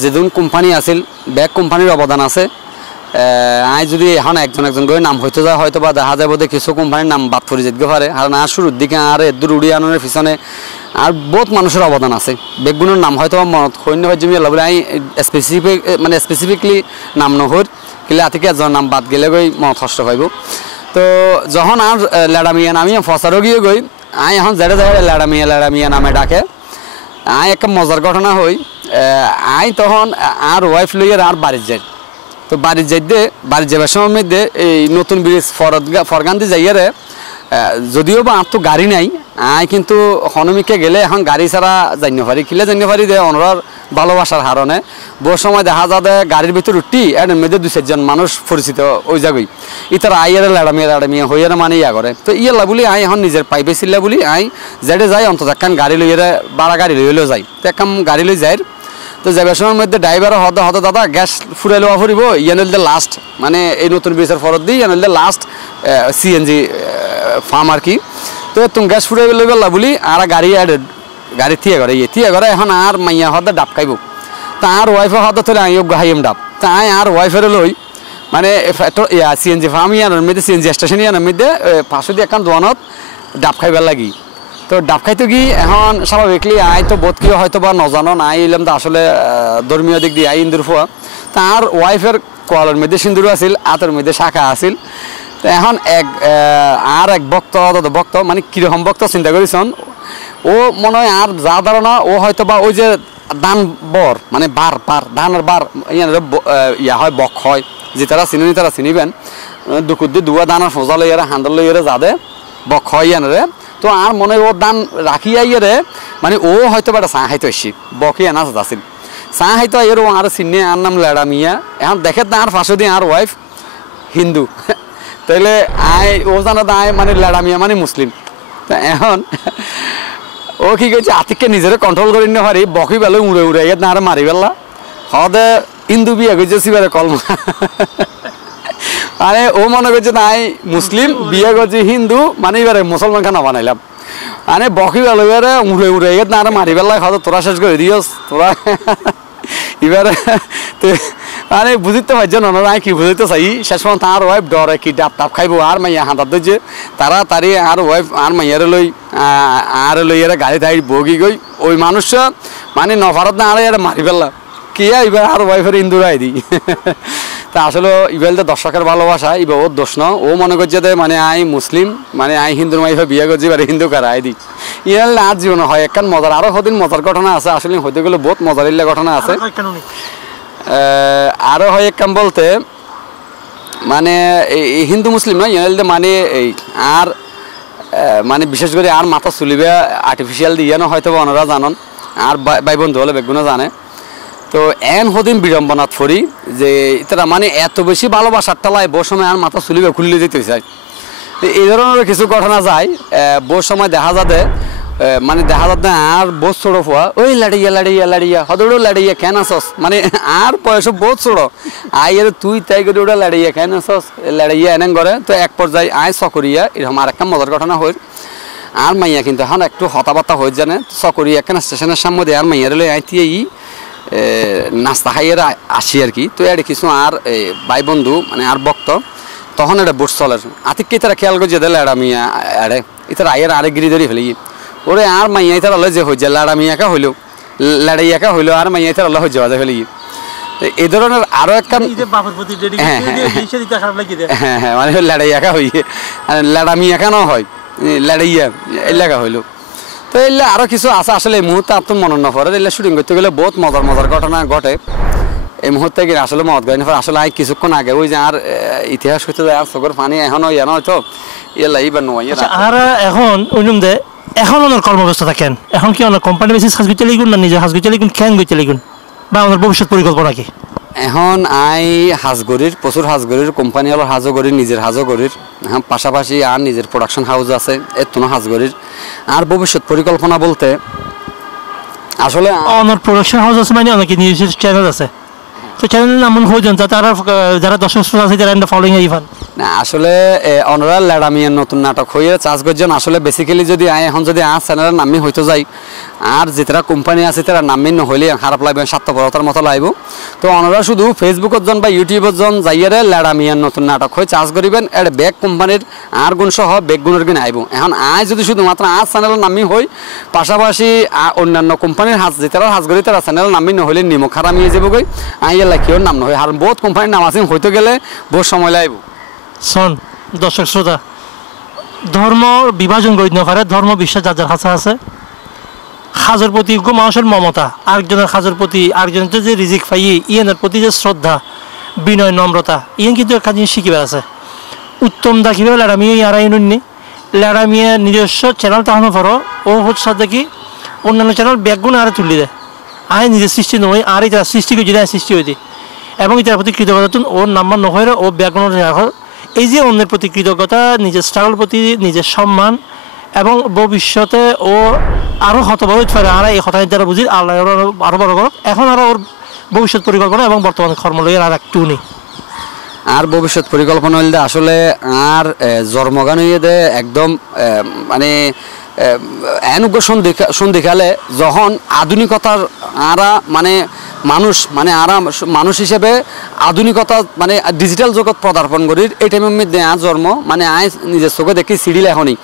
যেদিন কোম্পানি আছিল ব্যাগ কোম্পানির অবদান আছে আই যদি এখন একজন করে নাম হইতে যায় হয়তো বা দেখা যাবো যে কিছু কোম্পানির নাম বাদ পড়ে যেতে পারে আর না শুরুর দিকে আর এদুর উড়িয়ে আনোর পিছনে আর বহুত মানুষের অবদান আছে বেগগুলোর নাম হয়তো বা মনত সৈন্য জমি লাগলে আই স্পেসিফিকলি নাম নহর কিলে আতিকে এজন নাম বাদ গেলে গই মত কষ্ট পাইব তো যখন আর লেডামিয়া নামি ফসারও গিয়ে গই আই এখন যেটা যায় লেডামিয়া নামে ডাকে আই একটা মজার ঘটনা হই আই তখন আর ওয়াইফ লইয়ার আর বাড়ির যাই তো বাড়ির যাবার সময় মধ্যে এই নতুন ব্রিজ ফরগান্দি যাইয়ারে যদিও বা আর তো গাড়ি নাই আই কিন্তু হনমিকে গেলে এখন গাড়ি ছাড়া জানি পারি কিলে জানি পারি যে অনরার ভালোবাসার হারণে বহু সময় দেখা যায় গাড়ির ভিতর উঠি এর মধ্যে 2-4 জন মানুষ পরিচিত ওই জায়গায় ইতার আইয়ারে লেড়ামিয়া হইয়ারে মানে ইয়া করে তো ইয়েলা বলি আই এখন নিজের পাইবে ছিলা বলি আই যেটা যাই অন্তত একখান গাড়ি লইয়ারে বাড়া গাড়ি লইলেও যাই তো একখান গাড়ি লই যাই তো যাবার সময়ের মধ্যে ড্রাইভারও হতে দাদা গ্যাস ফুরাই লওয়া ফুরিব ইয়ে নইলে লাস্ট মানে এই নতুন ব্রিজের ফরত দিই ইয়ে নইলে লাস্ট সিএনজি ফার্ম আর কি তো তুমি গ্যাস ফুরাই লইবেলা বলি আর গাড়ি থিয়ে করে এখন আর মাইয়া হতে ডাব খাইব তা আর ওয়াইফে হতে তোলে আই হাইম ডাব তা আই আর ওয়াইফের লই মানে সিএনজি ফার্ম ইয়ানোর মধ্যে সিএনজি স্টেশন ইয়ানোর মধ্যে 500 দিয়ে একখান দোয়ানত ডাব খাইবার লাগি তো ডাব খাইতে কি এখন স্বাভাবিকলি আই তো বোধ কি হয়তো বা নজানো না এলাম তো আসলে ধর্মীয় দিক দিয়ে আই ইন্দুর ফুয়া তার ওয়াইফের কোয়ালের মধ্যে সিন্দুর আছিল আতের মধ্যে শাখা আছিল তো এখন এক ভক্ত মানে কিরকম ভক্ত চিন্তা করেছেন ও মনে হয় আর যা ধারণা ও হয়তো বা ওই যে দান বর মানে বার ধানের বার ইয়া হয় বক হয় যে তারা চিনি তারা চিনিবেন দুকুর দিয়ে দুয়া দানের সোজা লইয়ারে হান্ডার লইয়ারে যাদে বক হয় ইয়ানরে তো আর মনে ও দান রাখিয়া ইয়ে মানে ও হয়তো বা চাহ খাইতে আসছি বকি আনা আছিল চাহ খাইতে এর ও আর চিনে আর নাম লেড়ামিয়া এখন দেখে না আর 500 দিয়ে আর ওয়াইফ হিন্দু তাইলে আই ও জানা আয় মানে লেড়ামিয়া মানে মুসলিম তা এখন ও কি করছে আতিককে নিজেরে কন্ট্রোল করে নিতে পারি বকি বেলা উড়ে এর না আর মারি বেলা হদে হিন্দু বিয়ে করছে সিবারে কলমা মানে ও মনে করছে নাই মুসলিম বিয়ে করছে হিন্দু মানে এবারে মুসলমান খানা বানাইলাম মানে বকি বেলা এবারে উড়ে এর না আর মারি বেলা হয়তো তোরা শেষ করে দিস তোরা এবারে আরে বুঝতে পারছেন ওনারা কি বুঝতে চাই শেষ পর্যন্ত আর ওয়াইফ ডরে কি ডাব টাপ খাইবো আর মাইয়া হাঁটার যে তাড়াতাড়ি আর ওয়াইফ আর মাইয়ারে লই আর লই এরা গাড়ি তাই বগি গই ওই মানুষটা মানে নফারত না আর এরা মারি ফেললাম কে এবার আর ওয়াইফের ইন্দুরাই দিই তা আসলে ইবেল তো দর্শকের ভালোবাসা ইবে ওর দোষ না ও মনে করছে যে মানে আই মুসলিম মানে আই হিন্দুর মাইফে বিয়ে করছি এবার হিন্দু কারাই দিই ইয়ার আজ জীবন হয় একখান মজার আরো হদিন মজার ঘটনা আছে আসলে হইতে গেলে বহুত মজার ইল্লা ঘটনা আছে আরো হয় এক কাম বলতে মানে হিন্দু মুসলিম নয় ইয়ার মানে এই আর মানে বিশেষ করে আর মাথা চুলিবে আর্টিফিশিয়াল দিয়ে না হয়তো ওনারা জানন আর ভাই বন্ধু হলে বেগুনো জানে তো এন হদিন বিড়ম্বনাথ ফরি যে তারা মানে এত বেশি ভালোবাসার টালায় বউ সময় আর মাথা চুলিবে খুললে যেতে চাই এই ধরনের কিছু ঘটনা যায় বউ সময় দেখা যাতে মানে দেখা যাতে আর বহুত ছোড়ো ফোয়া ওই লাড়িয়া হদৌড়ো লাড়িয়া কেন আসস মানে আর বয়স বহুত ছোড়ো আইয়ের তুই তাই করে ওটা লাড়িয়া কেন আসস লাড়িয়া এনে করে তো এক পর্যায়ে আয় চকরিয়া এরকম আর একটা মজার ঘটনা হই আর মাইয়া কিন্তু এখন একটু হতাবার্তা হয়ে জানে চকরিয়া একখানা স্টেশনের সামনে দিয়ে আর মাইয়ার লই আইতিয়ে নাস্তা খাইয়ের আসি আর কি তো এর কিছু আর ভাই বন্ধু মানে আর বক্ত তখন এটা বুট চলে আতিককে তারা খেয়াল করছে দে লেড়া মিয়া আরে ইতারা আইয়ের আরেক গিরি ধরি ফেলি ওরে আর মাইয়া ইতারা যে হয়ে লেড়া মিয়াকা হইলো লেড়াইয়াকা হইলো আর মাইয়া ইতারা হয়ে যাওয়া ফেলি এই ধরনের আরো একটা হ্যাঁ হ্যাঁ মানে লেড়াইয়াকা হইয়ে লেড়া মিয়াকা না হয় লেড়াইয়া এলাকা হইলো তো এলে আরো কিছু আছে আসলে এই মুহূর্তে আপনার মনে না পড়ে এলে শুটিং করতে গেলে বহুত মজার ঘটনা ঘটে এই মুহূর্তে গিয়ে আসলে মত গাই না আসলে আই কিছুক্ষণ আগে ওই যে আর ইতিহাস করতে যায় আর চোখের পানি এখনো ইয়ে হয়তো এলা এইবার নয় আর এখন ওইরকম দে এখন ওনার কর্মব্যস্ততা কেন এখন কি ওনার কোম্পানি বেশি সাজ গইতে লিগুন না নিজে হাজ গইতে লিগুন কেন গইতে লিগুন বা ওনার ভবিষ্যৎ পরিকল্পনা কি এখন আই হাজগরির প্রচুর হাজগরির কোম্পানি হলো হাজগরির নিজের হাজগরির হ্যাঁ পাশাপাশি আর নিজের প্রোডাকশন হাউস আছে এত হাজগরির আর ভবিষ্যৎ পরিকল্পনা বলতে আসলে ওনার প্রোডাকশন হাউস আছে মানে অনেক নিজের চ্যানেল আছে তো চ্যানেলের নাম হয়ে যান তারা যারা দর্শক শ্রোতা আছে যারা ফলোইং ইভান না আসলে অনরা লেডামিয়ার নতুন নাটক হয়ে চাষ করছেন আসলে বেসিক্যালি যদি এখন যদি আর চ্যানেলের নামই হইতে যাই আর যেটা কোম্পানি আছে তারা নামই নহলে খারাপ লাগবে স্বার্থপরতার মতো লাগবে তো অনরা শুধু ফেসবুকত জন বা ইউটিউবত জন যাইয়ারে লেডামিয়ার নতুন নাটক হয়ে চাষ করিবেন এটা ব্যাগ কোম্পানির আর গুণ সহ ব্যাগ গুণের কিনে আইব এখন আয় যদি শুধুমাত্র আর চ্যানেলের নামই হই পাশাপাশি অন্যান্য কোম্পানির হাজ যেটার হাজ করি তারা চ্যানেলের নামই নহলে নিমখ হারামিয়ে যাব গই আই লাকিওর নাম নহয় আর বহুত কোম্পানির নাম আছে হইতে গেলে বহুত সময় লাগবে শোন দর্শক শ্রোতা ধর্ম বিভাজন করে দিতে পারে ধর্ম বিশ্বাস যার যার কাছে আছে হাজের প্রতি মানুষের মমতা আরেকজনের হাজের প্রতি আরেকজনের যে রিজিক পাই ইয়ানের প্রতি যে শ্রদ্ধা বিনয় নম্রতা ইয়ান কিন্তু একটা জিনিস শিখিবার আছে উত্তম দা কীভাবে লেড়ামিয়ে ইয়ারাই নুননি লেড়ামিয়ে নিজস্ব চ্যানেল তাহানো পারো ও হচ্ছে দেখি অন্যান্য চ্যানেল ব্যাগগুণ আরে তুলি দেয় আয় নিজের সৃষ্টি নয় আর এটা সৃষ্টি করে যদি সৃষ্টি হয়ে দিই এবং এটার প্রতি কৃতজ্ঞতা ওর নাম্বার নহয়ে ও ব্যাগগুণ রাখো এই যে অন্যের প্রতি কৃতজ্ঞতা নিজের স্ট্রাগল প্রতি নিজের সম্মান এবং ভবিষ্যতে ও আরও হতভাবে হতে পারে আর এই কথা যারা বুঝি আল্লাহ আরও বড় করো এখন আরও ওর ভবিষ্যৎ পরিকল্পনা এবং বর্তমানে কর্মলয়ের আর একটু নেই আর ভবিষ্যৎ পরিকল্পনা হইলে আসলে আর জন্মগান হয়ে দে একদম মানে এনুগ্র সন্ধিকালে যখন আধুনিকতার আরা মানে মানুষ মানে আরা মানুষ হিসেবে আধুনিকতা মানে ডিজিটাল জগৎ পদার্পণ করি এই টাইমের মধ্যে আর জন্ম মানে আয় নিজের চোখে দেখি সিঁড়ি এখনই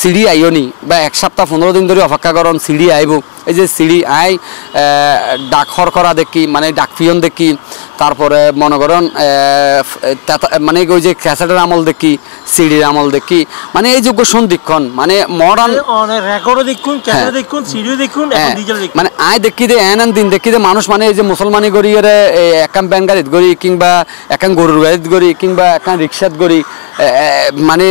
সিঁড়ি আইওনি বা এক সপ্তাহ 15 দিন ধরে অপেক্ষা করন সিঁড়ি আইব এই যে সিঁড়ি আই ডাক করা দেখি মানে ডাক পিয়ন দেখি তারপরে মনে করেন মানে ওই যে ক্যাসেটের আমল দেখি সিঁড়ির আমল দেখি মানে এই যোগ্য সন্ধিক্ষণ মানে মডার্ন মানে আয় দেখি দে এন দিন দেখি দে মানুষ মানে এই যে মুসলমানি গড়ি একান ব্যান গাড়িত গড়ি কিংবা একান গরুর গাড়িত গড়ি কিংবা একান রিক্সাত গড়ি মানে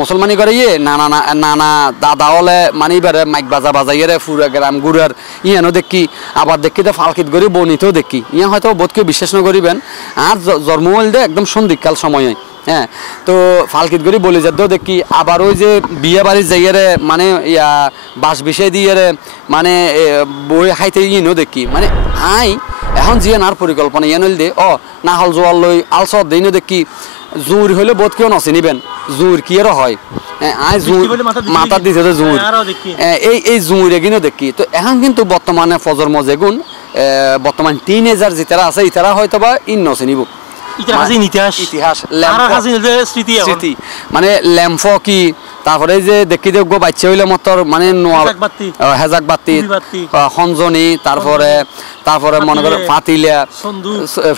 মুসলমানি গড়িয়ে নানা নানা দাদা হলে মানে এবারে মাইক বাজাইয়ে ফুরা গ্রাম গুড়ার ইয়ানো দেখি আবার দেখি দে ফালকিত গড়ি বনিতেও দেখি ইয়া হয়তো বোধকে বিশ্বাস নকরিবেন আর জন্মল দে একদম সন্ধিকাল সময় হ্যাঁ তো ফালকিত গড়ি বলি যাদেও দেখি আবার ওই যে বিয়ে বাড়ির জায়গায় মানে ইয়া বাস বিষয় দিয়ে মানে বই খাইতে ইনো দেখি মানে আই এখন জিয়ান আর পরিকল্পনা ইয়ান হইল দে না হল জোয়াল লই আলসত দিনও দেখি জোর হইলে বোধ কেউ নচে নিবেন জোর কি আর হয় আই জোর মাথা দিতে জোর এই জোর এগিনও দেখি তো এখন কিন্তু বর্তমানে প্রজন্ম যেগুন বর্তমান টিনেজার যেতারা আছে ইতারা হয়তো বা ইন্ন চিনিব ইতিহাস স্মৃতি মানে ল্যাম্প কি তারপরে যে দেখি দেব বাচ্চা হইলে মতর মানে হেজাক বাতি খঞ্জনি তারপরে মনে করে পাতিলা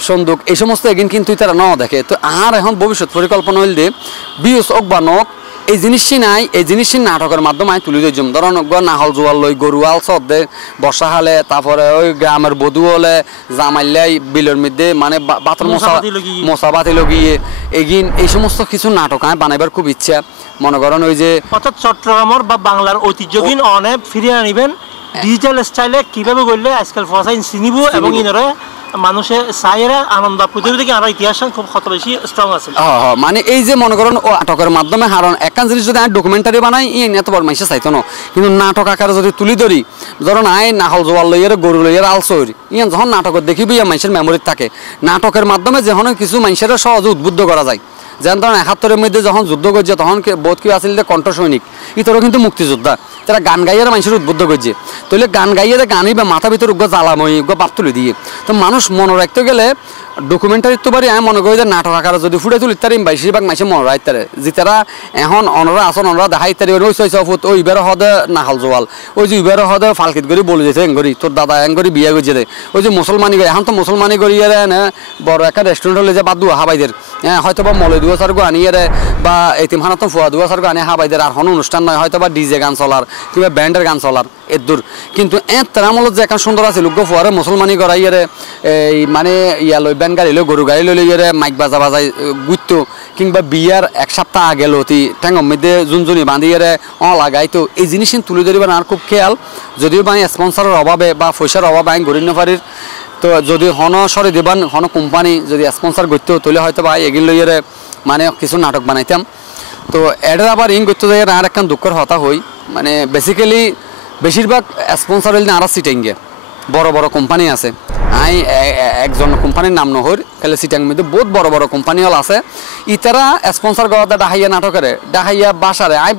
সন্দুক এই সমস্ত এগিন কিন্তু তারা ন দেখে তো আর এখন ভবিষ্যৎ পরিকল্পনা হইল যে বিয়স ওক বা নক এই জিনিসটি নাই এই জিনিসটি নাটকের মাধ্যমে আমি তুলে দিয়েছিলাম ধরুন নাহল জোয়াল লই গরুয়াল সদ্দে বর্ষাকালে তারপরে ওই গ্রামের বধু হলে জামাইলাই বিলের মধ্যে মানে বাতর মশা বাতি লগিয়ে এগিন এই সমস্ত কিছু নাটক আমি বানাইবার খুব ইচ্ছা মনে করেন ওই যে অর্থাৎ চট্টগ্রামের বা বাংলার ঐতিহ্যহীন অনেক ফিরিয়ে আনিবেন ডিজিটাল স্টাইলে কিভাবে করলে আজকাল ফসাইন চিনিব এবং ইনরে মানুষের সাইরা আনন্দ পৃথিবী থেকে আরো ইতিহাস খুব কত বেশি স্ট্রং আছে মানে এই যে মনে করেন ও নাটকের মাধ্যমে হারণ একখান জিনিস যদি আমি ডকুমেন্টারি বানাই এত বড় মানুষের চাইতো না কিন্তু নাটক আকারে যদি তুলি ধরি ধরুন আই নাহল জোয়াল লইয়ের গরু লইয়ের আলসইর ইয়ান যখন নাটকের দেখিবি মানুষের মেমোরিত থাকে নাটকের মাধ্যমে যখন কিছু মানুষের সহজে উদ্বুদ্ধ করা যায় যেন ধরেন ৭১-এর মধ্যে যখন যুদ্ধ করছে তখন বোধ কি আসলে কণ্ঠ সৈনিক ইতরও কিন্তু মুক্তিযোদ্ধা তারা গান গাইয়ের মানুষের উদ্বুদ্ধ করছে তাহলে গান গাইয়ে গানই বা মাথা ভিতরে উগ্র জ্বালাময়ী উগ্র বাপ তুলে দিয়ে তো মানুষ মনে রাখতে গেলে ডকুমেন্টারি তো পারি আমি মনে করি যে নাটক আকারে যদি ফুটে তুলি তার বেশিরভাগ মানুষে মনে রাখতে যে তারা এখন অনরা আসন অনরা দেখাই তারি ওই ছয় ফুট ওই ইবারে হদে নাহাল জোয়াল ওই যে ইবারে হদে ফালকিত করে বলে যেতে এঙ্গরি তোর দাদা এঙ্গরি বিয়ে করছে দে ওই যে মুসলমানি করে এখন তো মুসলমানি করি বড় একটা রেস্টুরেন্ট হলে যে বাদ দুয়া হাবাইদের হয়তো বা মলে দুয়া সারগো আনিয়ে বা এতিমখানা তো ফুয়া দুয়া সারগো আনিয়ে হাবাইদের আর কোনো অনুষ্ঠান নয় হয়তো বা ডিজে গান চলার কিংবা ব্যান্ডের গান চলার এর দূর কিন্তু তারামলত যে এখন সুন্দর আছে লোক ফুয়ারে মুসলমানি করাইয়ারে এই মানে ইয়া লই ব্যান্ড গাড়ি লই গরু গাড়ি লই ইয়ে মাইক বাজা বাজাই গুইতো কিংবা বিয়ার এক সপ্তাহ আগে লতি ঠ্যাঙ্গর মধ্যে জুনজুনি বাঁধিয়ে লাগাইতো এই জিনিস তুলে ধরিবার আর খুব খেয়াল যদিও বা স্পন্সরের অভাবে বা পয়সার অভাবে আইন গরিব নফারির তো যদি হন সরে দেবান হন কোম্পানি যদি স্পন্সর করতো তাহলে হয়তো বা এগিয়ে লইয়ে মানে কিছু নাটক বানাইতাম তো এটার আবার ইন করতে যাই আর একখান দুঃখের হতা হই মানে বেসিক্যালি বেশিরভাগ স্পন্সর হইলে আর সিটাইঙ্গে বড় বড় কোম্পানি আছে আই একজন কোম্পানির নাম নহর খালি সিটাং মধ্যে বহুত বড় বড় কোম্পানি হল আছে ইতারা স্পন্সর করা ডাহাইয়া নাটকের ডাহাইয়া বাসারে আই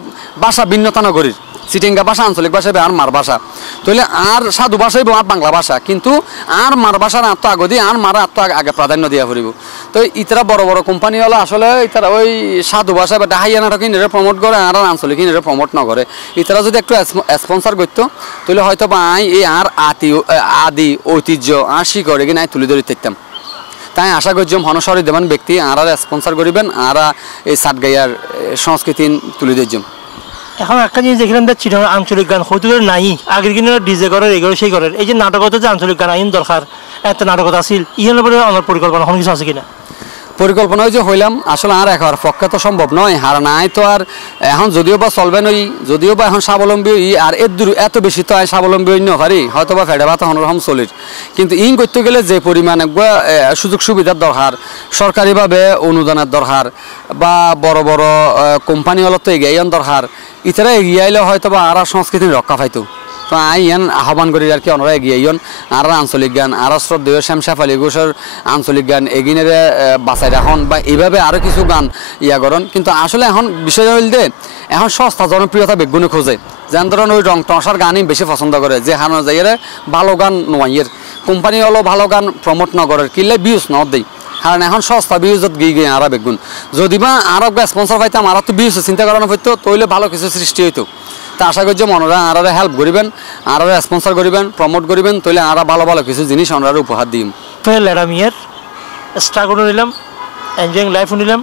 ভাষা ভিন্নতা নগরীর সিটিঙ্গা ভাষা আঞ্চলিক ভাষা আর মার ভাষা তাহলে আর সাধু ভাষাই আর বাংলা ভাষা কিন্তু আর মার ভাষার আত্ম আগে দিয়ে আর মারা আত্ম আগে প্রাধান্য দিয়া ফুরিব তো ইতারা বড় বড় কোম্পানি হলো আসলে ইতারা ওই সাধু ভাষা বা ডাহাইয়া নাটক ইনরে প্রমোট করে আর আঞ্চলিক ইনরে প্রমোট না করে ইতারা যদি একটু স্পন্সর করতো তাহলে হয়তো বা এই আর আদি ঐতিহ্য আর শিকড়ে কিনা তুলে ধরে থাকতাম তাই আশা করছিলাম হনসরি দেবান ব্যক্তি আর স্পন্সর করিবেন আর এই সাতগাইয়ার সংস্কৃতি তুলে দিচ্ছিলাম এখন একটা জিনিস দেখলাম যে চিটার আঞ্চলিক গান হয়তো নাই আগের কিনে ডিজে করার এগুলো সেই করার এই যে নাটকত যে আঞ্চলিক গান আইন দরকার একটা নাটকত আসিল ইহার উপরে আমার পরিকল্পনা কোনো কিছু আছে কিনা পরিকল্পনা যে হইলাম আসলে আর এখন পক্ষে তো সম্ভব নয় আর নাই তো আর এখন যদিও বা চলবে নই যদিও বা এখন স্বাবলম্বী আর এত বেশি তো স্বাবলম্বী অন্য পারি হয়তো বা ফেডে ভাত অন্যরকম চলির কিন্তু ইন করতে গেলে যে পরিমাণ সুযোগ সুবিধার দরকার সরকারিভাবে অনুদানের দরকার বা বড় বড় কোম্পানি হলো তো এগিয়ে দরকার ইতারা এগিয়ে আইলে হয়তো বা আর সংস্কৃতি রক্ষা পাইতো তো আইন আহ্বান করি আর কি ওনারা এগিয়ে আইন আর আঞ্চলিক গান আর শ্রদ্ধেয় শ্যামসাফ আলী ঘোষের আঞ্চলিক গান এগিনের বাঁচাই রাখন বা এইভাবে আরও কিছু গান ইয়া করেন কিন্তু আসলে এখন বিষয় হইল যে এখন সস্তা জনপ্রিয়তা বেগুনে খোঁজে যেন ধরেন ওই রং টসার গানই বেশি পছন্দ করে যে হানো যাইয়ের ভালো গান নোয়াইয়ের কোম্পানি হলো ভালো গান প্রমোট নগরের কিনলে ভিউজ ন দেয় কারণ এখন সস্তা ভিউজত গিয়ে আর বেগুন যদি বা আরো স্পন্সর পাইতাম আর তো ভিউজ চিন্তা করানো হইতো তৈলে ভালো কিছু সৃষ্টি হইতো তা আশা করছি মনোরা আর হেল্প করিবেন আর স্পন্সর করিবেন প্রমোট করিবেন তাহলে আর ভালো ভালো কিছু জিনিস ওনারা উপহার দিম লেডামিয়ার স্ট্রাগল নিলাম এনজয়িং লাইফ নিলাম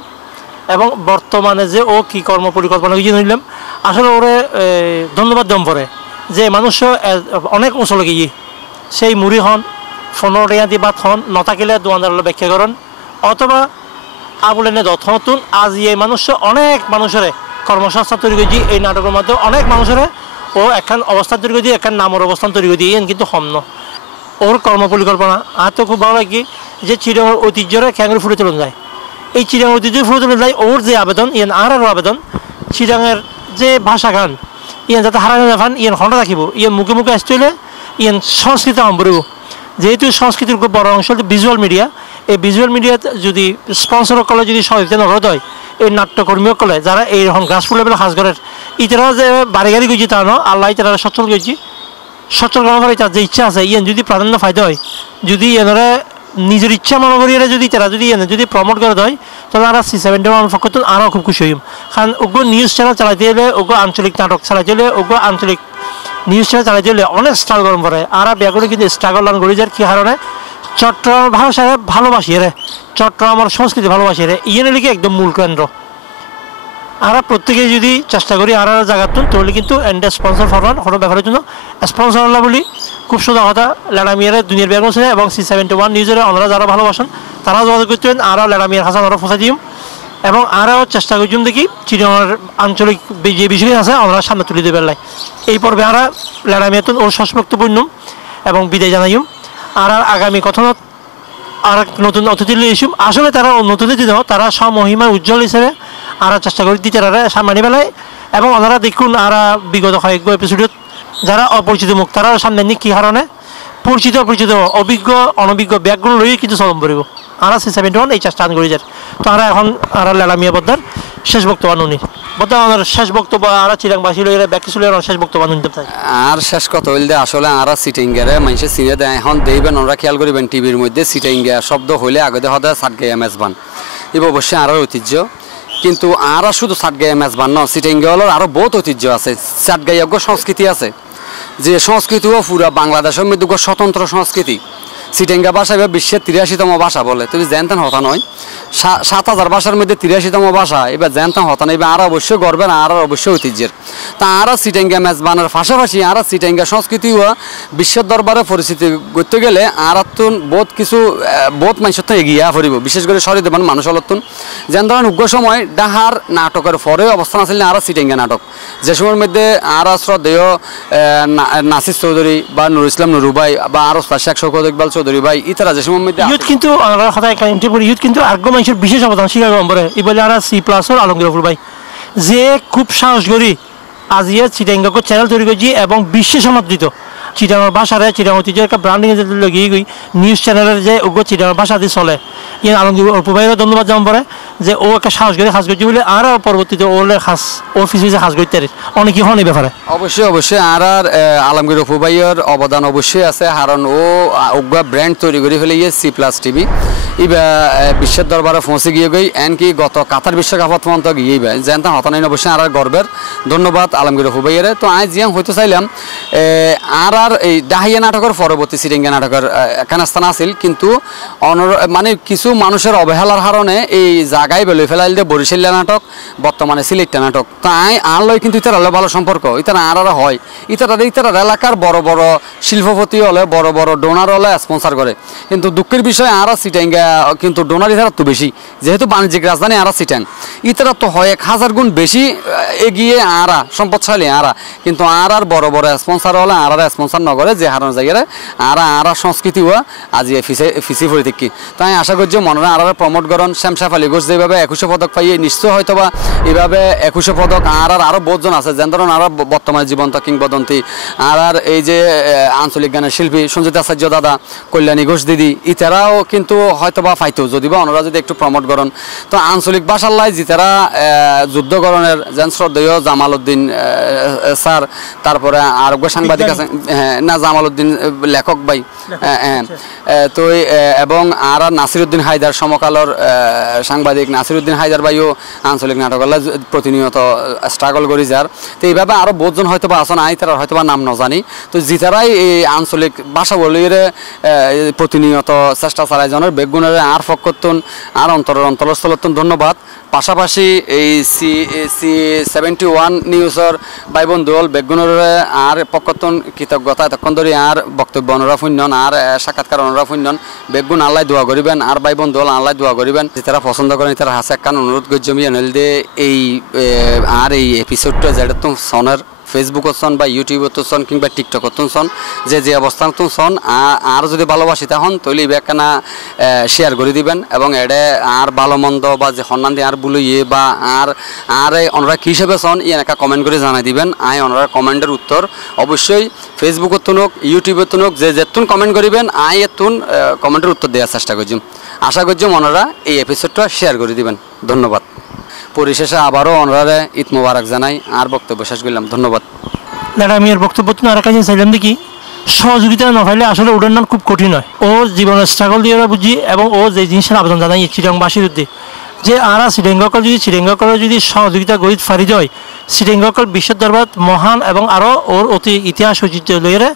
এবং বর্তমানে যে ও কি কর্ম পরিকল্পনা কিছু নিলাম আসলে ওরে ধন্যবাদ দম পরে যে মানুষ অনেক অঞ্চলে গিয়ে সেই মুড়ি হন ফোনের রেয়াদি বাদ হন নথাকিলে দোয়ানদার ব্যাখ্যা করেন অথবা আবুলেনে দথনতুন আজ এই মানুষ অনেক মানুষের কর্মসংস্থান তৈরি করেছি এই নাটকের মাধ্যমে অনেক মানুষের ও একখান অবস্থান তৈরি করেছি একখান নামের অবস্থান তৈরি করে দিয়ে কিন্তু হম্ন ওর কর্ম পরিকল্পনা আর তো খুব ভালো লাগে যে চিড়িয়ার ঐতিহ্যরে ক্যাঙ্গুরি ফুটে তুলে যায় এই চিড়িয়ার ঐতিহ্য ফুটে তুলে যায় ওর যে আবেদন ইয়ান আরও আবেদন চিড়িয়াঙের যে ভাষা গান ইয়ান যাতে হারানো না ফান ইয়ান হন্ডা রাখিব ইয়ান মুখে মুখে আসতে ইয়ান সংস্কৃতি সম্পর্ক যেহেতু সংস্কৃতির খুব বড় অংশ ভিজুয়াল মিডিয়া এই ভিজুয়াল মিডিয়াতে যদি স্পন্সর কলে যদি সহযোগিতা নগদ হয় এই নাট্যকর্মীও কলে যারা এইরকম গাছফুল লেভেল সাজ করেন ইতারাও যে বাড়ি গাড়ি গেছি তা ন আল্লাহ তারা সচ্ছল গেছি সচল করার পরে তার যে ইচ্ছা আছে ইয়ান যদি প্রাধান্য ফায়দা হয়, যদি এনারা নিজের ইচ্ছা মনে করি যদি তারা যদি প্রমোট করে দেয়, তাহলে আর C71 পক্ষ থেকে আরও খুব খুশি হইম। কারণ ওগো নিউজ চ্যানেল চালাইতে হলে, ওগো আঞ্চলিক নাটক চালাইতে হলে, ওগো আঞ্চলিক নিউজ চ্যানেল চালাইতে হলে অনেক স্ট্রাগল গরম পড়ে। আর ব্যাগুলো কিন্তু স্ট্রাগল লান করি যার কী কারণে চট্টগ্রাম ভাষায় ভালোবাসি রে, চট্টগ্রামের সংস্কৃতি ভালোবাসি রে, ইয়ে লিখে একদম মূল কেন্দ্র। আর প্রত্যেকে যদি চেষ্টা করি আর জায়গাতুন, তাহলে কিন্তু এন্ডে স্পন্সর ফরওয়ার্ড কোনো ব্যাপারের জন্য স্পন্সর হল্লা বলি খুব সোজা কথা। লেডামিয়ারে দুনিয়ার ব্যাগ আছে এবং C71 নিউজের ওনারা যারা ভালোবাসেন তারা যোগাযোগ করতেন, আরও লেডামিয়ার হাসান আরও ফসাই দিম এবং আরও চেষ্টা করছুন দেখি চিটাগংয়ের আঞ্চলিক যে বিষয় আছে ওনারা সামনে তুলে দেবেন লাই। এই পর্বে আর লেডামিয়াতুন ওর সস্পক্তপূর্ণ এবং বিদায় জানাইম। আর আগামী কথনত আর নতুন অতিথি লিয়ে এসুম। আসলে তারা নতুন অতিথি দেওয়া, তারা স্বমহিমার উজ্জ্বল হিসেবে আর চেষ্টা করি দিতে সামনে বেলায়। এবং ওনারা দেখুন আর বিগত কয়েক এপিসোডত যারা অপরিচিত মুখ তারা সামনে নিয়ে কী কারণে পরিচিত অভিজ্ঞ অনভিজ্ঞ ব্যাগগুলো লইয়ে কিন্তু চলম করিব। আর C71 এই চেষ্টা করি যার। তো আর এখন আর লেলামিয়া বদ্দার শেষ বক্তব্য উনি বদ্দা ওনার শেষ বক্তব্য আর চিরাংবাসী লইলে ব্যাগ কিছু শেষ বক্তব্য নিতে চাই। আর শেষ কথা হইলে আসলে আর সিটিংগারে মানুষের সিনে দেয় এখন দেখবেন, ওনারা খেয়াল করিবেন টিভির মধ্যে সিটিংগা শব্দ হইলে আগে দেখা দেয় সাতগাইয়া মেজবান, এবার অবশ্যই আর ঐতিহ্য। কিন্তু আর শুধু সাতগাইয়া মেজবান ন, সিটিংগা হলো আরও বহুত ঐতিহ্য আছে, সাতগাইয়া সংস্কৃতি আছে, যে সংস্কৃতিও পুরা বাংলাদেশের মধ্যে স্বতন্ত্র সংস্কৃতি। সিটেঙ্গা ভাষা এবার বিশ্বের 83তম ভাষা বলে, তুমি জানতেন হতা নয় 7000 ভাষার মধ্যে 83তম ভাষা, এবার জানতাম হতা নয়। এবার আর অবশ্যই গর্বের আর অবশ্যই ঐতিহ্যের। তা আর সিটেঙ্গা মেজবানের পাশাপাশি আর সিটেঙ্গা সংস্কৃতিও বিশ্বের দরবারে পরিচিতি করতে গেলে আর বহুত মানুষের তো এগিয়ে পড়ব, বিশেষ করে শহরে দেবেন মানুষ হলতুন। যেন ধরেন উগ্র সময় ডাহার নাটকের পরে অবস্থান আসলে আর সিটেঙ্গা নাটক, যে সময়ের মধ্যে আর শ্রদ্ধেয় নাসির চৌধুরী বা নুরুল ইসলাম নুরু ভাই বা আর শেখ শওকত ইকবাল চৌধুরী ভাই ইতারা যে সময়ের মধ্যে কিন্তু কিন্তু আগ্রহ মানুষের বিশেষ অবদান স্বীকার করে এই বলে আর C+ আলমগীর ভাই যে খুব সাহস করি আজিয়ে চিটাঙ্গাকে চ্যানেল তৈরি করছি এবং বিশ্বে সমাদৃত চিটাঙ্গের ভাষারে চিটাঙ্গ ঐতিহ্যের একটা ব্র্যান্ডিং লগিয়ে গই নিউজ চ্যানেলের যে ওগো চিটাঙ্গের ভাষা দিয়ে চলে। ইয়ে আলমগীর অল্প ভাইয়েরও ধন্যবাদ যেমন পরে যে ও একটা সাহস করে কাজ করছি বলে আর পরবর্তীতে ওর খাস ওর ফিসে কাজ করতে অনেক হন এই ব্যাপারে। অবশ্যই আর আলমগীর অপু ভাইয়ের অবদান অবশ্যই আছে, কারণ ও ওগা ব্র্যান্ড তৈরি করে ফেলে C+ টিভি ইবা বিশ্বের দরবারে পৌঁছে গিয়ে গই এনকি গত কাতার বিশ্বকাপত পর্যন্ত গিয়ে জানতাম হতানাই অবশ্যই আর গর্বের ধন্যবাদ আলমগীর অপু ভাইয়ের। তো আজ জিয়াং হইতে চাইলাম আর এই ডাহিয়া নাটকের পরবর্তী সিটিঙ্গা নাটকের এখানে স্থান আছিল, কিন্তু মানে কিছু মানুষের অবহেলার কারণে এই জায়গায় বেলই ফেলাইল দিয়ে বরিশাল্লা নাটক বর্তমানে সিলেটটা নাটক। তাই আর লয় কিন্তু ইতার হলে ভালো সম্পর্ক, ইতার আর হয় ইতার এলাকার বড় বড় শিল্পপতি হলে বড় বড় ডোনার হলে স্পন্সার করে। কিন্তু দুঃখের বিষয় আর সিটাঙ্গা কিন্তু ডোনার ইতারা তো বেশি, যেহেতু বাণিজ্যিক রাজধানী আর সিটাং ইতারা তো হয় 1000 গুণ বেশি এগিয়ে আরা সম্পদশালী আরা, কিন্তু আর বড় বড় স্পন্সার হলে আর স্পন্সার নগরে যে হারানো জায়গায় আর সংস্কৃতি হওয়া আজ ফিসি ফরি দেখি। তাই আশা করছি মনে আর প্রমোট করেন শ্যামসাফ আলী ঘোষ যেভাবে 2100 পদক পাইয়ে নিশ্চয় হয়তো বা এইভাবে 2100 পদক আরও বহুতজন আছে যেন ধরুন আর বর্তমানে জীবন্ত কিংবদন্তি আর এই যে আঞ্চলিক গানের শিল্পী সঞ্জিত আচার্য দাদা, কল্যাণী ঘোষ দিদি ইতারাও কিন্তু হয়তো বা পাইতো যদি বা ওনারা যদি একটু প্রমোট করেন। তো আঞ্চলিক ভাষার লাই যেতারা যুদ্ধকরণের যেন শ্রদ্ধেয় জামাল উদ্দিন স্যার, তারপরে আরোগ্য সাংবাদিক আছে না জামাল উদ্দিন লেখক ভাই তো এবং আর নাসিরউদ্দিন হায়দার সমকালের সাংবাদিক নাসিরউদ্দিন হায়দার ভাইও আঞ্চলিক নাটকলা প্রতিনিয়ত স্ট্রাগল করি যার। তো এইভাবে আরও বহুতজন হয়তো বা আসন আই তারা হয়তো বা নাম নজানি, তো যেতারাই এই আঞ্চলিক ভাষা বলিয়ে প্রতিনিয়ত চেষ্টা চালাই জনের বেগুনের আর ফকতুন আর অন্তরস্থলতুন ধন্যবাদ। পাশাপাশি এই C71 নিউজের ভাই বন্ধু হল বেগুনের আর পক্ষতুন কৃতজ্ঞতা এতক্ষণ ধরে আর বক্তব্য অনুরা ফুন্যন আর সাক্ষাৎকার অনুরা ফুন্যন বেগুন আল্লাহ দোয়া করিবেন আর ভাই বন্ধু হল আল্লাহ দোয়া করিবেন যারা পছন্দ করেন তারা হাসে একখান অনুরোধ করছি এনল দিয়ে এই আর এই এপিসোডটা যেটা তো সনের ফেসবুকত সন বা ইউটিউবত সন কিংবা টিকটকত সন যে অবস্থানত সন আর যদি ভালোবাসি তখন তৈলে একখানা শেয়ার করে দিবেন এবং এডে আর ভালো মন্দ বা যে সন্ধান দিয়ে আর বলিয়ে বা আর ওনারা কী হিসেবে সন এনেকা কমেন্ট করে জানাই দিবেন। ওনারা কমেন্টের উত্তর অবশ্যই ফেসবুকত নোক ইউটিউবত নোক যে যেতুন কমেন্ট করিবেন এতুন কমেন্টের উত্তর দেওয়ার চেষ্টা করছি। আশা করছি ওনারা এই এপিসোডটা শেয়ার করে দিবেন। ধন্যবাদ। পরিশেষে আবারও ওনারা ঈদ মোবারক জানাই আর বক্তব্য শেষ করলাম। ধন্যবাদ। দাদা আমি এর বক্তব্য আর কাছে চাইলাম দেখি সহযোগিতা নহলে আসলে উন্নয়ন খুব কঠিন হয়। ও জীবনের স্ট্রাগল দিয়ে বুঝি এবং ও যে জিনিসের আবেদন জানাই চিটাংবাসীর উদ্দে যে আরা চিটাংকল যদি সহযোগিতা গরিত ফারি যায় চিটাংকল বিশ্বের দরবার মহান এবং আরও ওর অতি ইতিহাস ঐতিহ্য লইয়ে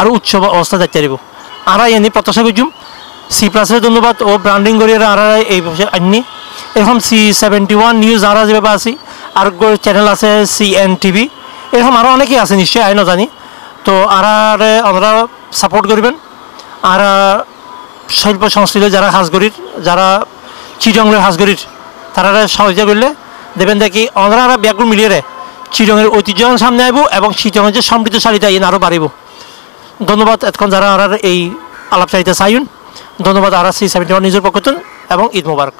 আরও উৎসব অবস্থা দেখতে পারব। আরা এনে প্রত্যাশা করছুম C+এর ধন্যবাদ ও ব্র্যান্ডিং করিয়ে আরা এই বছর আননি এরকম C71 নিউজ আরা যেভাবে আছি আর চ্যানেল আছে CNTV এরকম আরও অনেকেই আছে নিশ্চয়ই আই জানি। তো আরারে ওনারা সাপোর্ট করবেন আর শিল্প সংস্কৃতি যারা হাজগরির যারা চিটংয়ের হাজগরির তারা সহযোগিতা করলে দেবেন দেখি ওনারা ব্যাগুলো মিলিয়ে চিটংয়ের ঐতিহ্য সামনে আইব এবং চিটংয়ের যে সমৃদ্ধশালীতা এনে আরও বাড়িব। ধন্যবাদ এতক্ষণ যারা আর এই আলাপচারিতা চাইন। ধন্যবাদ আর C71 নিউজের পক্ষ এবং ঈদ মোবারক।